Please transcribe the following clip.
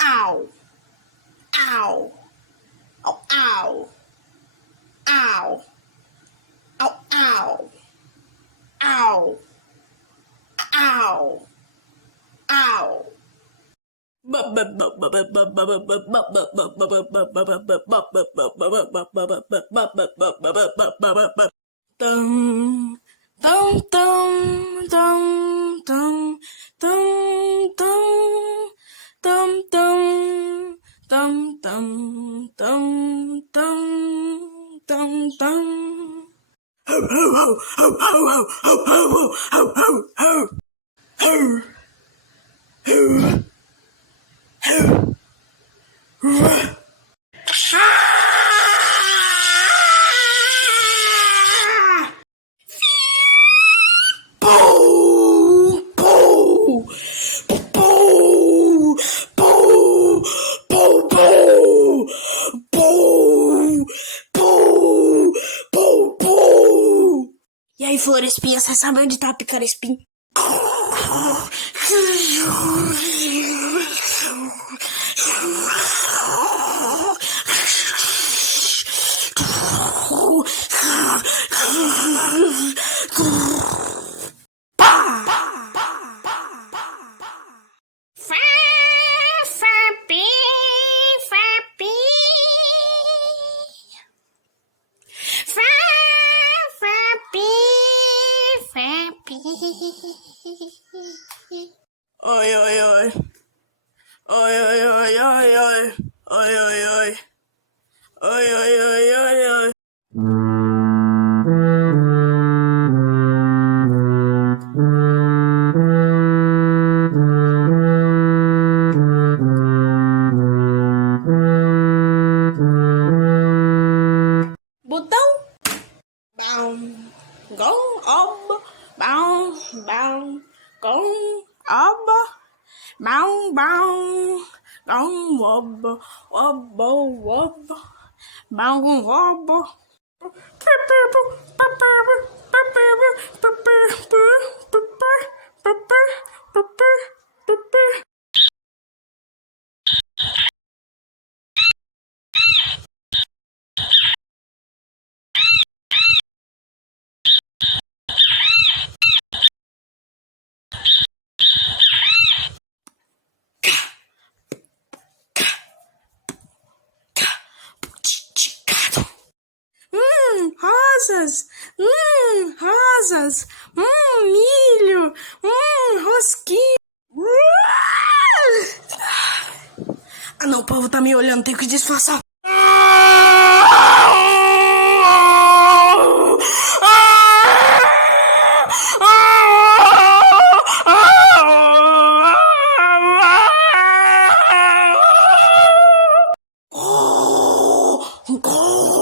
Ow! Ow! Ow! Ow! Ow! Ow! Ow! Ow! Ow! Ow! Dum, dum, dum, dum, dum, dum, dum, dum, dum, dum, dum, dum, dum, dum, dum. Ho, ho, ho, ho, ho, ho, ho, ho, ho, ho, ho, ho, ho, ho. Boo! Boo! Boo! Boo! Boo! Boo! Boo! Boo! Boo! Boo! E aí, Florespinha, você sabe onde tá a picara-espinho? Oi, oi, oi. Oi, oi, oi, oi, oi. Oi, oi, oi. Oi, oi, oi, oi, oi. Botão. Bam. Gong, ob. Bam, bam. Gong, ob. Bam, bam. Gong, ob. Ob, ob. Bam, ob. Rosas, rosas, milho, rosquinha. Ah não, o povo tá me olhando, tenho que disfarçar. Go!